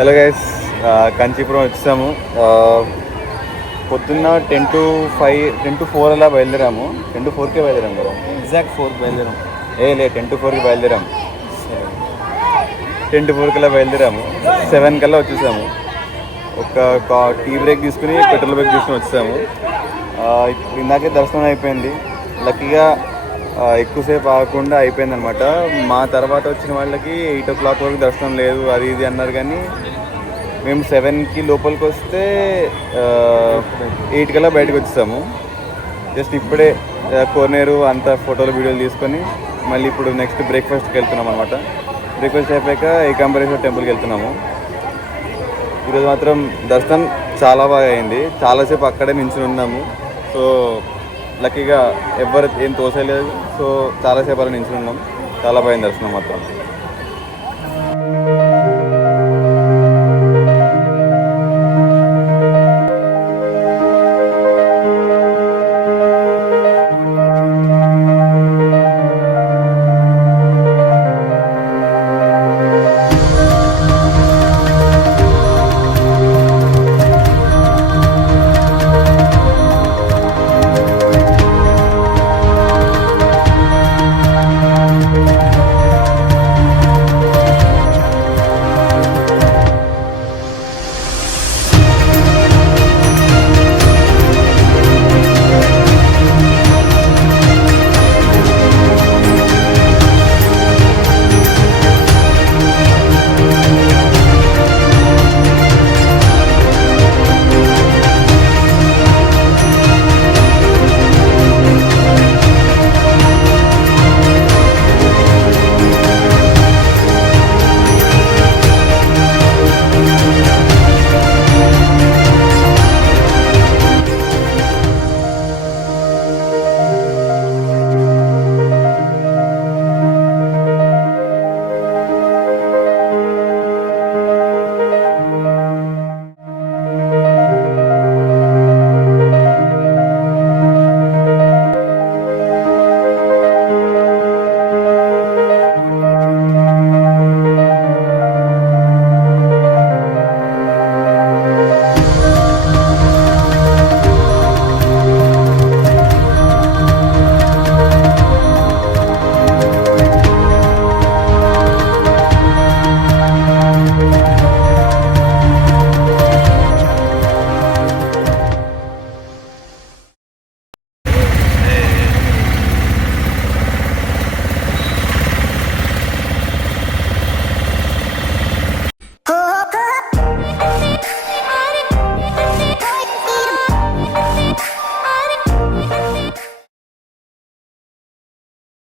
Hello guys, Kanchipuram వచ్చాము. పొద్దున్న 10 to 5, 10 to 4 అలా బయలుదేరాము. 10 to 4కే బయలుదేరాము కదా, ఎగ్జాక్ట్ 4కి బయలుదేరాం. 10 to 4కి బయలుదేరాము. 10 to 4 కల్లా బయలుదేరాము. 7 కల్లా వచ్చేసాము. ఒక టీ బ్రేక్ తీసుకుని పెట్రోల్ బ్రేక్ తీసుకుని వచ్చేసాము. ఇందాకే దర్శనం అయిపోయింది. లక్కీగా ఎక్కువసేపు ఆగకుండా అయిపోయింది అనమాట. మా తర్వాత వచ్చిన వాళ్ళకి 8 o'clock వరకు దర్శనం లేదు, అది ఇది అన్నారు. కానీ మేము 7కి లోపలికి వస్తే 8 కల్లా బయటకు వచ్చేసాము. జస్ట్ ఇప్పుడే కోనేరు అంతా ఫోటోలు వీడియోలు తీసుకొని మళ్ళీ ఇప్పుడు నెక్స్ట్ బ్రేక్ఫాస్ట్కి వెళ్తున్నాం అనమాట. బ్రేక్ఫాస్ట్ అయిపోయాక ఏకాంబరేశ్వర టెంపుల్కి వెళ్తున్నాము. ఈరోజు మాత్రం దర్శనం చాలా బాగా అయింది. చాలాసేపు అక్కడే నించుని ఉన్నాము. సో లక్కీగా ఎవ్వరు ఏం తోసేయలేదు. సో చాలాసేపు అలా నించుని ఉన్నాం. చాలా బాగా దర్శనం మాత్రం.